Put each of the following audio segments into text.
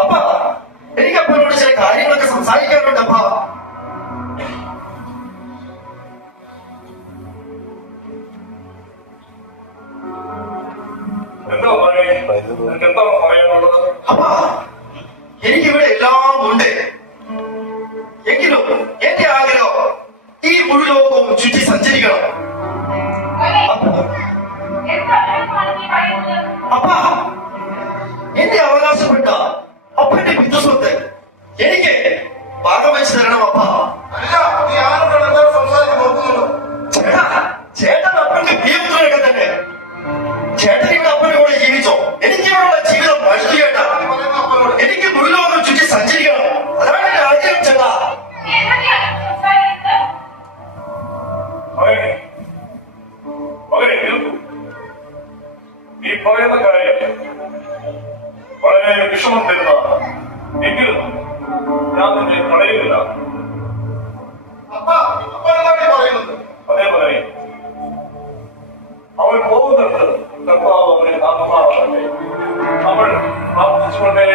അപ്പ എനിക്ക് അപ്പനോട് ചില കാര്യങ്ങളൊക്കെ സംസാരിക്കാനുണ്ട്. അപ്പ അപ്പ എനിക്കിവിടെ എല്ലാം ഉണ്ട്. എങ്കിലും എന്റെ ആഗ്രഹം ഈ മുഴുലോകവും ചുറ്റി സഞ്ചരിക്കണം. അപ്പ എന്റെ അവകാശപ്പെട്ട അപ്പന്റെ ബിന്ദുസ്വത്ത് എനിക്ക് ഭാഗം വെച്ച് തരണം. അപ്പ ചേട്ടാ, ചേട്ടൻ അപ്പന്റെ പ്രിയപുത്രനൊക്കെ തന്നെ. ചേട്ടൻ ഇവിടെ അപ്പന്റെ കൂടെ ജീവിച്ചോ? എനിക്കിവിടെയുള്ള ജീവിതം വഴുതു ചേട്ടാ. എനിക്ക് മുഴുലോകം ചുറ്റി സഞ്ചരിക്കണം. അതാണ് എന്റെ ആഗ്രഹം ചേട്ടാ. ഈ പറയുന്ന കാര്യം വളരെ വിഷമം തരുന്നതാണ്. എങ്കിലും ഞാൻ നിന്നെ തടയുന്നില്ല. അതേ പറയും. അവൻ പോകുന്നുണ്ട്. കർത്താവ് അവനെ നാമമാവട്ടെ. അവൾ പ്രാർത്ഥിച്ചുകൊണ്ടേ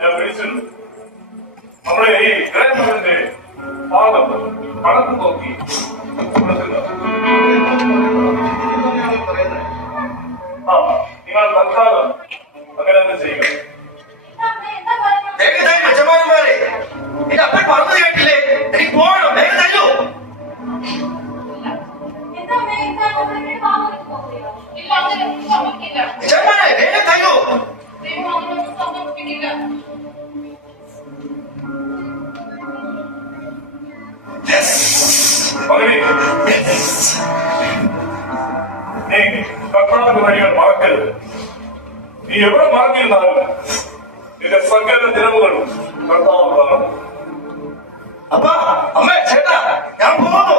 ഞാൻ വിളിച്ചിരുന്നു. നമ്മുടെ ഈ ഗ്രഹത്തിന്റെ പാദം കടന്നു നോക്കി നിങ്ങൾ തൽക്കാലം അങ്ങനെ തന്നെ ചെയ്യുക. യജമാനന്മാരെ, എന്റെ അപ്പൻ പറഞ്ഞു കേട്ടില്ലേ? എനിക്ക് പോകണം. വേഗം തരൂ. യജമാനെ, വേഗം തരൂ. നീ കർത്താവിന്റെ വഴികൾ മറക്കരുത്. നീ എവിടെ മറന്നിരുന്നാലും നിന്റെ സകല ദിനവുകളും കർത്താവ് കാണും. അപ്പ, അമ്മ, ചേട്ടാ, ഞാൻ പോകുന്നു.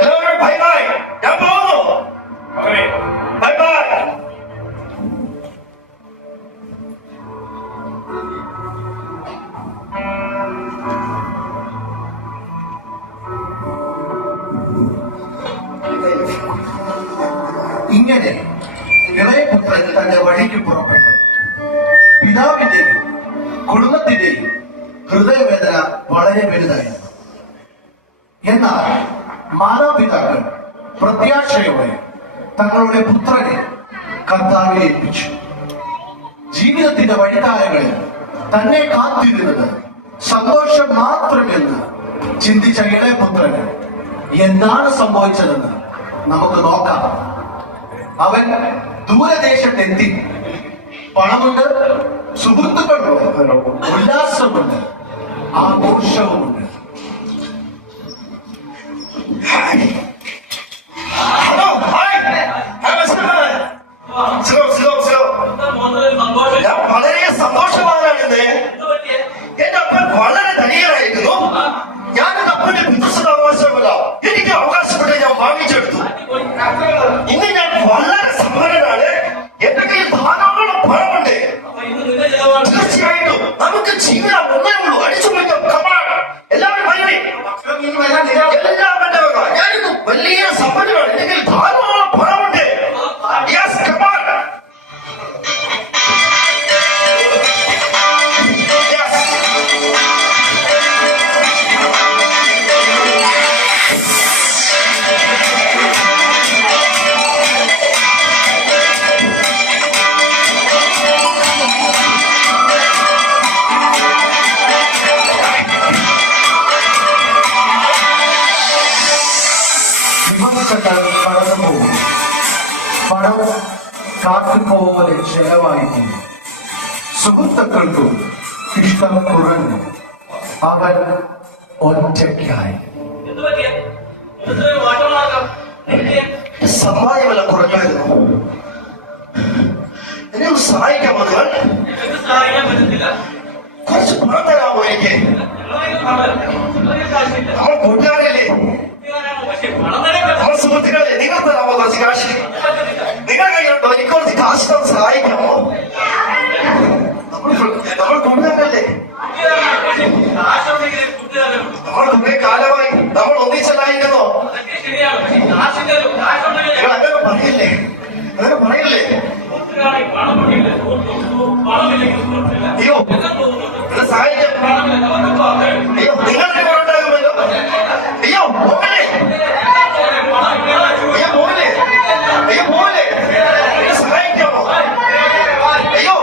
എല്ലാവരും ബൈ ബൈ. ഞാൻ പോകുന്നു. അങ്ങനെ ബൈ ബൈ. ഇങ്ങനെ ഇളയപുത്രൻ തന്റെ വഴിക്ക് പുറപ്പെട്ടു. പിതാവിന്റെയും കുടുംബത്തിന്റെയും ഹൃദയവേദന വളരെ വലുതായിരുന്നു. എന്നാൽ മാതാപിതാക്കൾ പ്രത്യാശയോടെ തങ്ങളുടെ പുത്രനെ കർത്താവിൽ ഏൽപ്പിച്ചു. ജീവിതത്തിന്റെ വഴിത്താരകളിൽ തന്നെ കാത്തിരുന്നത് സന്തോഷം മാത്രമെന്ന് ചിന്തിച്ച ഇളയപുത്രന് എന്താണ് സംഭവിച്ചതെന്ന് നമുക്ക് നോക്കാം. അവൻ ദൂരദേശത്തെത്തി. പണമുണ്ട്, സുഹൃത്തുക്കളുണ്ട്, ഉല്ലാസമുണ്ട്, ആഘോഷവുമുണ്ട്. ഞാൻ വളരെ സന്തോഷവാനാണ്. എന്റെ അപ്പൻ വളരെ ധനികനായിരുന്നു. ഞാൻ എന്റെ അപ്പന്റെ ബിസിനസ് അവകാശമല്ല, എനിക്ക് അവകാശപ്പെട്ട് ഞാൻ വാങ്ങിച്ചെടുത്തു. ഇന്ന് ഞാൻ വളരെ സമ്പന്നനാണ്. എന്റെ കയ്യിൽ ധാരാളം പണമുണ്ട്. തീർച്ചയായിട്ടും നമുക്ക് ജീവിതം ഒന്നേ ഉള്ളൂ. അടിച്ചു പൊളിക്കാം. കമാൺ, എല്ലാവരും വരണേ. എല്ലാം എന്റെ വക. ഞാനിന്ന് വലിയ സമ്പന്നനാണ്. എന്റെ കയ്യിൽ ധാരാളം പണമുണ്ട്. Yes, come on. കടന്നു പോകും. പണം കാറ്റുപോലെ ചെലവായി. സുഹൃത്തുക്കൾക്കും ഇഷ്ടം കുറഞ്ഞു. അവൻ ഒറ്റയ്ക്കായി. സമ്പാദ്യമെല്ലാം കുറഞ്ഞായിരുന്നു. എന്നെ ഒന്ന് സഹായിക്കാമോ നിങ്ങൾ? കുറച്ച് പണം തരാമോ എനിക്ക്? നമ്മൾ കൂട്ടുകാരല്ലേ, നമ്മൾ സുഹൃത്തുക്കളെ. നിങ്ങൾ തരാമോ കുറച്ച് കാശ്? നിങ്ങൾ കയ്യിലുണ്ടോ? എനിക്ക് കുറച്ച് കാശ് തന്ന് സഹായിക്കാമോ? നമ്മൾ കൂട്ടുകാരല്ലേ. നമ്മൾ കുറെ കാലമായി നമ്മൾ ഒന്നിച്ചല്ലായിരുന്നോ? അയ്യോ പോകല്ലേ, അയ്യോ പോകല്ലേ, അയ്യോ പോകല്ലേ, എന്നെ സഹായിക്കാമോ? അയ്യോ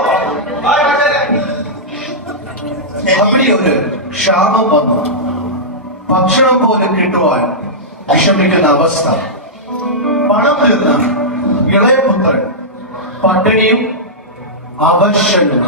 അവിടെ ഒരു ക്ഷാമം വന്നു. ഭക്ഷണം പോലും കിട്ടുവാൻ വിഷമിക്കുന്ന അവസ്ഥ. പണം തീർന്ന ഇളയപുത്രൻ പട്ടിണിയും അവശനും.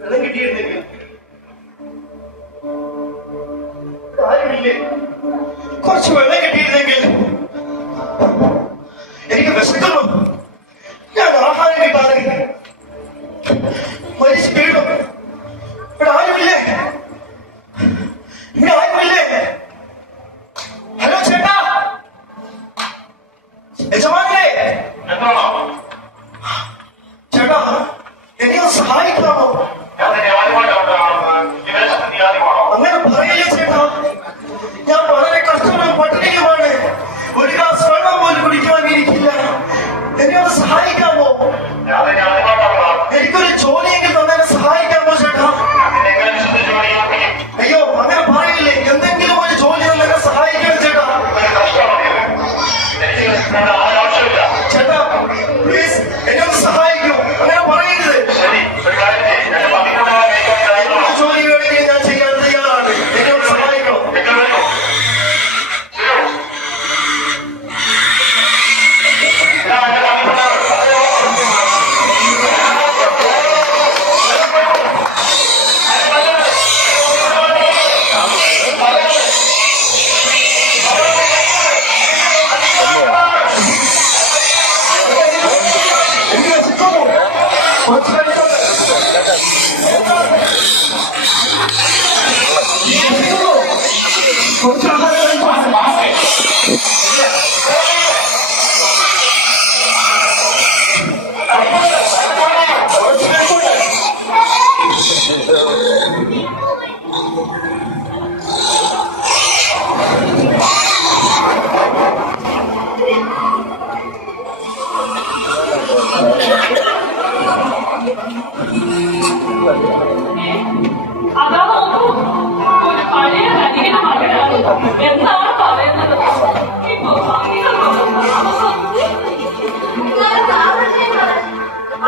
വെള്ളം കിട്ടിയിരുന്നെങ്കിൽ ആരുമില്ലേ, കുറച്ച് വെള്ളം കിട്ടിയിരുന്നെങ്കിൽ. എനിക്ക് വിശക്കുന്നു, ഞാൻ ആഹാരം കിട്ടാതെ മരിച്ചു വീഴും. ഇവിടെ ആരുമില്ലേ, ഇവിടെ ആരുമില്ലേ? ഹലോ ചേട്ടാ, യജമാനേ, ചേട്ടാ എന്നെ ഒന്ന് സഹായിക്കാമോ? അങ്ങനെ പറയല്ലേ ചേട്ടാ, ഞാൻ വളരെ കഷ്ടമാണ്, പട്ടിണിയുമാണ്, ഒരു ഗ്ലാസ് വെള്ളം പോലും കുടിക്കുവാൻ ഇരിക്കില്ല. എന്നെ ഒന്ന് സഹായിക്കാമോ? എനിക്കൊരു ജോലിയെങ്കിൽ തന്നെ സഹായിക്കാമോ ചേട്ടാ? അയ്യോ അങ്ങനെ പറയില്ലേ, എന്തെങ്കിലും ഒരു ജോലി തന്നെ സഹായിക്കണം ചേട്ടാ. ചേട്ടാ പ്ലീസ് എന്നെ ഒന്ന് സഹായിക്കൂ, അങ്ങനെ പറയരുത്. എന്ത് ജോലി വേണമെങ്കിൽ ഞാൻ ചെയ്യാൻ തയ്യാറാണ്, എന്നെ ഒന്ന് സഹായിക്കണം. എനിക്ക് വിശക്കുന്നു, കുറച്ച് കഴിച്ചോട്ടെ. വിശക്കുന്നു, കുറച്ച് ആഹാരം കഴിച്ചോട്ടെ. കുറച്ച് കഴിച്ചോട്ടെ. അതാ നോക്കൂ, ഒരു പഴയ ധനികന്റെ മകനാണ്. എന്താണ് പറയുന്നത്? ഇപ്പൊ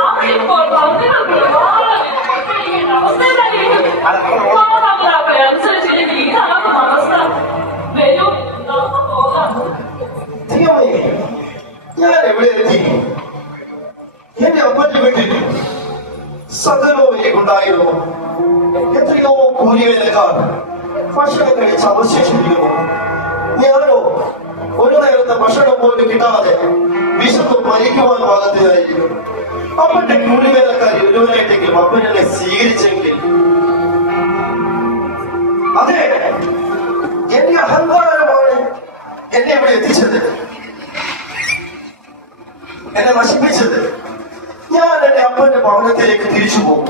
അവളിപ്പോൾ ഭക്തികൾക്ക് ഒരുപാട് അവസ്ഥയിലായിരിക്കും. മാതാപിതാക്കളെ അനുസരിച്ചില്ലെങ്കിൽ ഇതാകും അവസ്ഥ. വരൂ, നമുക്ക് പോകാം. ദൈവമേ, ഞാൻ എവിടെ എത്തി? എന്റെ അപ്പന്റെ വീട്ടിൽ സകലവും എനിക്കുണ്ടായിരുന്നു. എത്രയോ കൂലിവേലക്കാർ ഭക്ഷണം കഴിച്ച് അവശേഷിപ്പിക്കുന്നു. ഞാനോ ഒരു നേരത്തെ ഭക്ഷണം പോലും കിട്ടാതെ വിശന്ന് മരിക്കുവാൻ പാകത്തിലായിരിക്കും. അപ്പന്റെ കൂലിവേലക്കാരി ഒരുവനായിട്ടെങ്കിലും അപ്പനെ സ്വീകരിച്ചെങ്കിൽ. അതെ, എന്റെ അഹങ്കാരമാണ് എന്നെ ഇവിടെ എത്തിച്ചത്, എന്നെ നശിപ്പിച്ചത്. ഞാൻ എന്റെ അപ്പന്റെ ഭവനത്തിലേക്ക് തിരിച്ചു പോകും.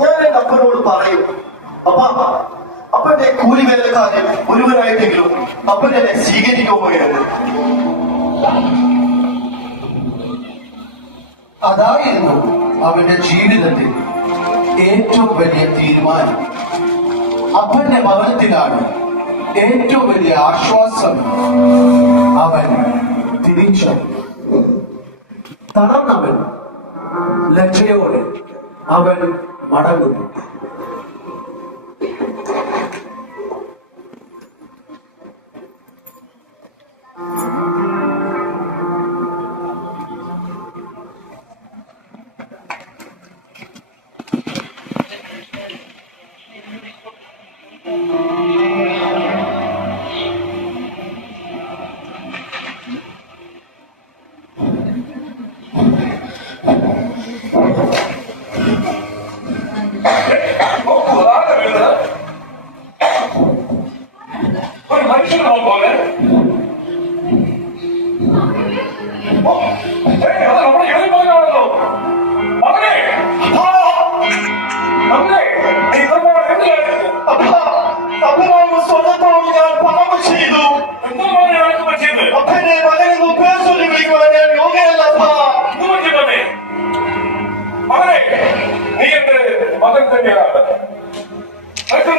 ഞാൻ എന്റെ അപ്പനോട് പറയും, അപ്പാ അപ്പന്റെ കൂലിവേലക്കാരിൽ ഒരുവനായിട്ടെങ്കിലും അപ്പൻ എന്നെ സ്വീകരിക്കുകയാണ്. അതായിരുന്നു അവന്റെ ജീവിതത്തിൽ ഏറ്റവും വലിയ തീരുമാനം. അപ്പന്റെ ഭവനത്തിലാണ് ഏറ്റവും വലിയ ആശ്വാസം അവൻ തിരിച്ചറിഞ്ഞു. തളർന്നവൻ ലജ്ജയോടെ അവൻ മടങ്ങുന്നു.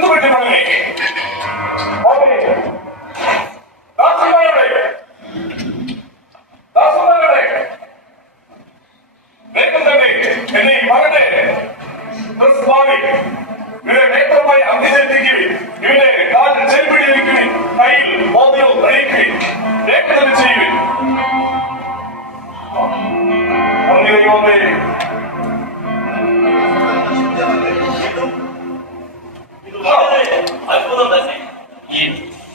എന്തുപറ്റി മകനെ? ഓക്കേ. ദാസന്മാരുടെ വേഗം തന്നെ എന്നെ ഈ മകനെ ക്രിസ്തുവായി ഇവരെ നേത്രമായി അന്ത്യചരിക്കുകയും ഇവരെ കാലിൽ ചെരുപ്പിടിയിരിക്കുകയും കയ്യിൽ മോതിരവും അണിയിക്കുകയും വേഗം തന്നെ ചെയ്യുകയും ദൈവമേ അത്ഭുതം തന്നെ.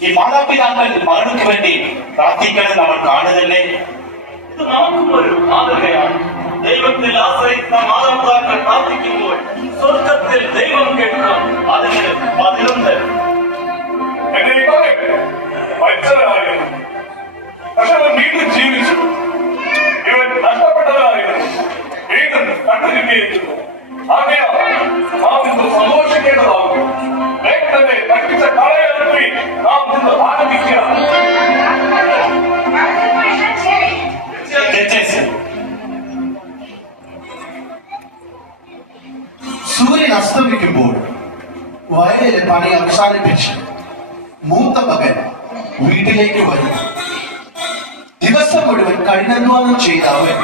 ഈ മാതാപിതാക്കൾ മകൾക്ക് വേണ്ടി പ്രാർത്ഥിക്കുന്നത് നമ്മൾ കാണുകയല്ലേ? ഇത് നമുക്കും ഒരു മാതൃകയാണ്. ദൈവത്തിൽ ആശ്രയിക്കുന്ന മാതാപിതാക്കൾ പ്രാർത്ഥിക്കുമ്പോൾ സ്വർഗത്തിൽ ദൈവം കേൾക്കും. അതിന് പതിലും തരും. എന്റെ ഈ മകൻ മരിച്ചവനായിരുന്നു, പക്ഷെ അവൻ വീണ്ടും ജീവിച്ചു. ഇവൻ നഷ്ടപ്പെട്ടവനായിരുന്നു, വീണ്ടും കണ്ടുകിട്ടിയിരിക്കുന്നു. ആകയാൽ നാം ഇന്ന് സന്തോഷിക്കേണ്ടതാകുന്നു. വേഗം തന്നെ പഠിപ്പിച്ച കളയായി നാം ഇന്ന് ആരംഭിക്കുകയാണ്. സൂര്യൻ അസ്തമിക്കുമ്പോൾ വയലിലെ പണി അവസാനിപ്പിച്ച് മൂത്ത മകൻ വീട്ടിലേക്ക് വരും. ദിവസം മുഴുവൻ കഠിനാധ്വാനം ചെയ്ത അവൻ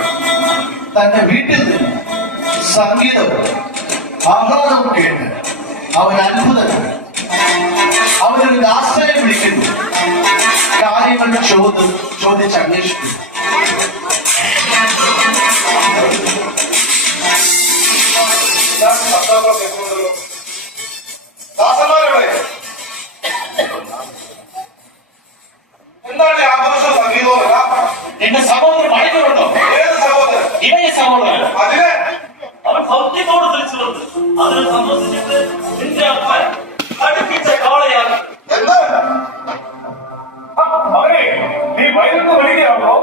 തന്റെ വീട്ടിൽ നിന്ന് സംഗീതവും ആഹ്ലാദവും കേട്ട് അവൻ അത്ഭുതം. അവനൊരു ദാസനെ വിളിക്കുന്നു. കാര്യങ്ങൾ ചോദിച്ചന്വേഷിക്കുന്നു. ദാസന്മാരുടെ എന്താണ് ആഘോഷ സംഗീതമല്ല? എന്റെ സഹോദരൻ മടങ്ങിയുണ്ടോ? ഏത് സഹോദരൻ? ഇവയെ സഹോദരൻ അതിന് അവൻ സൗഖ്യത്തോട് തിരിച്ചു വന്നു. അതിനെ സന്തോഷിച്ചിട്ട് നിന്റെ അപ്പൻ അടുപ്പിച്ച കാളയാണ്. എന്ത്? മകനെ, നീ വയലിന്ന് വരികയാണോ?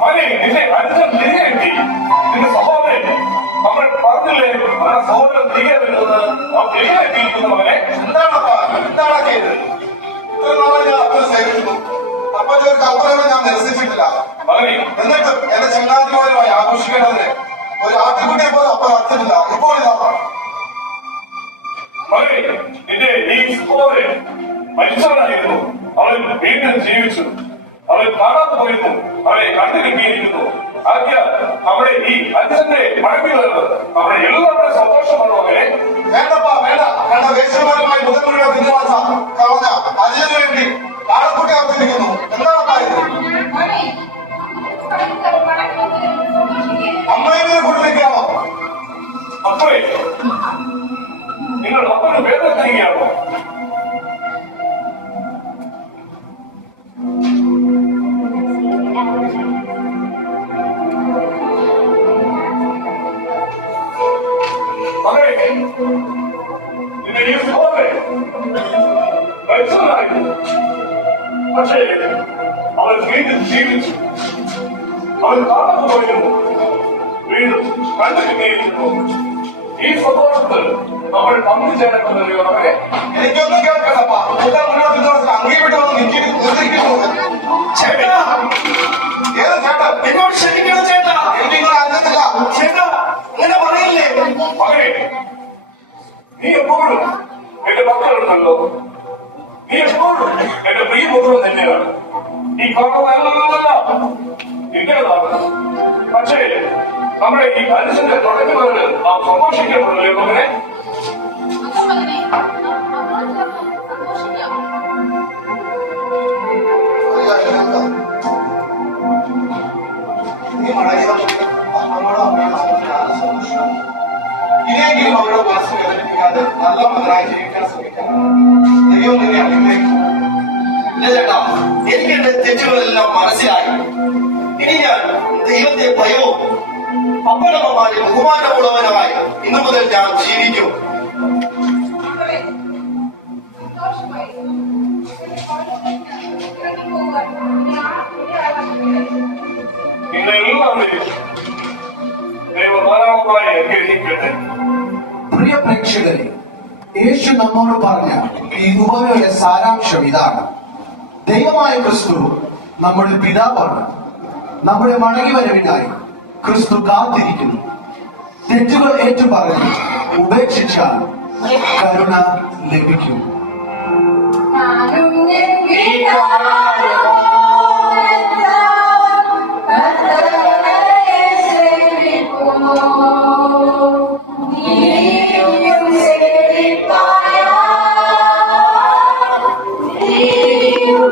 മകനെ, നിന്നെ അച്ഛൻ തിരികെ കിട്ടി. നിന്റെ സഹോദരൻ നമ്മൾ പറഞ്ഞില്ലേ, നമ്മുടെ സഹോദരൻ തിരികെ വരുന്നത് നാം തിരികെ എത്തിയിരിക്കുന്നു. മകനെ, എന്താണപ്പാ? എന്താണൊക്കെ ഇത്? ഇത്ര നാളെ ഞാൻ അപ്പനെ സേവിക്കുന്നു. അപ്പന്റെ ഒരു കൽപ്പനകൾ ഞാൻ നിരസിച്ചിട്ടില്ല. മകനെ, എന്നിട്ട് എന്റെ ചങ്ങാതിമാരുമായി ആഘോഷിക്കേണ്ടതിന് ഒരു ആട്ടിക്കുട്ടിയെ പോലും അപ്പൻ അർത്ഥമില്ല. ഇപ്പോൾ ഇതാ മകനെ, നിന്റെ ഈ സഹോദരൻ മരിച്ചവനായിരുന്നു. അവൻ വീണ്ടും ജീവിച്ചു. അവൻ കാണാതെ പോയിരുന്നു. അവനെ കണ്ടു കിട്ടിയിരിക്കുന്നു. ആദ്യം അവിടെ ഈ അച്ഛന്റെ മടങ്ങി വരുന്നത് അവിടെ എല്ലാവരുടെ സന്തോഷമാണ്. മകനെ, വേണ്ടപ്പാ, വേണ്ട. വേണ്ട. വേശ്യമാരുമായി മുതൽമുഴുവൻ തിരുവാസ കളഞ്ഞ അജിന് വേണ്ടി ആളക്കുട്ടി അർത്ഥിക്കുന്നു. എന്താണപ്പാ ഇത്? അമ്മയുടെ കൂട്ടിലേക്കാണോ? അപ്പേ, നിങ്ങൾ അപ്പന് വേദന തരികയാണോ? അതെ, നിന്റെ ഈ സഹോദരൻ മരിച്ചവനായിരുന്നു. പക്ഷേ അവൻ വീണ്ടും ജീവിച്ചു. അവൻ കാണാതെ പോയിരുന്നു. വീണ്ടും കണ്ടു കിട്ടിയിരിക്കുന്നു. ഈ സന്തോഷത്തിൽ നമ്മൾ പങ്കുചേരേണ്ടതല്ലേ മകനെ? എനിക്കൊന്നും കേൾക്കണ്ടപ്പാ. മുതൽ മുഴുവൻ വിശ്വാസം അങ്ങേ വിട്ട് വന്ന് നിർത്തിക്കുന്നു. ചേട്ടാ, ഏത് ചേട്ടൻ? എന്നോട് ക്ഷമിക്കണം ചേട്ടാ. എനിക്ക് നിങ്ങൾ അറിഞ്ഞിട്ടില്ല. ചേട്ടാ, അങ്ങനെ പറയില്ലേ? മകനെ, നീ എപ്പോഴും എന്റെ മക്കളുണ്ടല്ലോ. നീ എപ്പോഴും എന്റെ പ്രിയപുത്രൻ തന്നെയാണ്. ഈ കാണുന്നതെല്ലാം നിന്റേതാണ്. പക്ഷേ നമ്മുടെ ഈ മനുഷ്യന്റെ തുടങ്ങുന്നതിന് നാം സന്തോഷിക്കപ്പെടുന്നല്ലോ മകനെ. നീ മടങ്ങി അമ്മയോടും അമ്മയോടും സന്തോഷം. ഇനിയെങ്കിലും അവരുടെ മനസ്സ് വേദനിപ്പിക്കാതെ നല്ല മകനായി ജീവിക്കാൻ ശ്രമിക്കണം. ദൈവം നിന്നെ അനുഗ്രഹിക്കും. ഇല്ല ചേട്ടാ, എനിക്ക് എന്റെ തെറ്റുകളെല്ലാം മനസ്സിലായി. ഇനി ഞാൻ ദൈവത്തെ ഭയവും അപ്പനമ്മമാരെ ബഹുമാനമുള്ളവനുമായി ഇന്നു മുതൽ ഞാൻ ജീവിക്കും. നിങ്ങളെല്ലാവരും ദൈവധാരാളമായി അനുഗ്രഹിക്കട്ടെ. പ്രിയ പ്രേക്ഷകരെ, യേശു നമ്മോട് പറഞ്ഞ ഈ ഉപമയുടെ സാരാംശം ഇതാണ്. ദൈവമായ ക്രിസ്തു നമ്മുടെ പിതാവാണ്. നമ്മുടെ മടങ്ങിവരവിനായി ക്രിസ്തു കാത്തിരിക്കുന്നു. തെറ്റുകൾ ഏറ്റുപറഞ്ഞ് ഉപേക്ഷിച്ചാൽ കരുണ ലഭിക്കും. ഞാനും എൻ വീട്ടാരും കർത്താവേ സേവിപ്പൂ. നീയും സേവിപ്പായ നീയും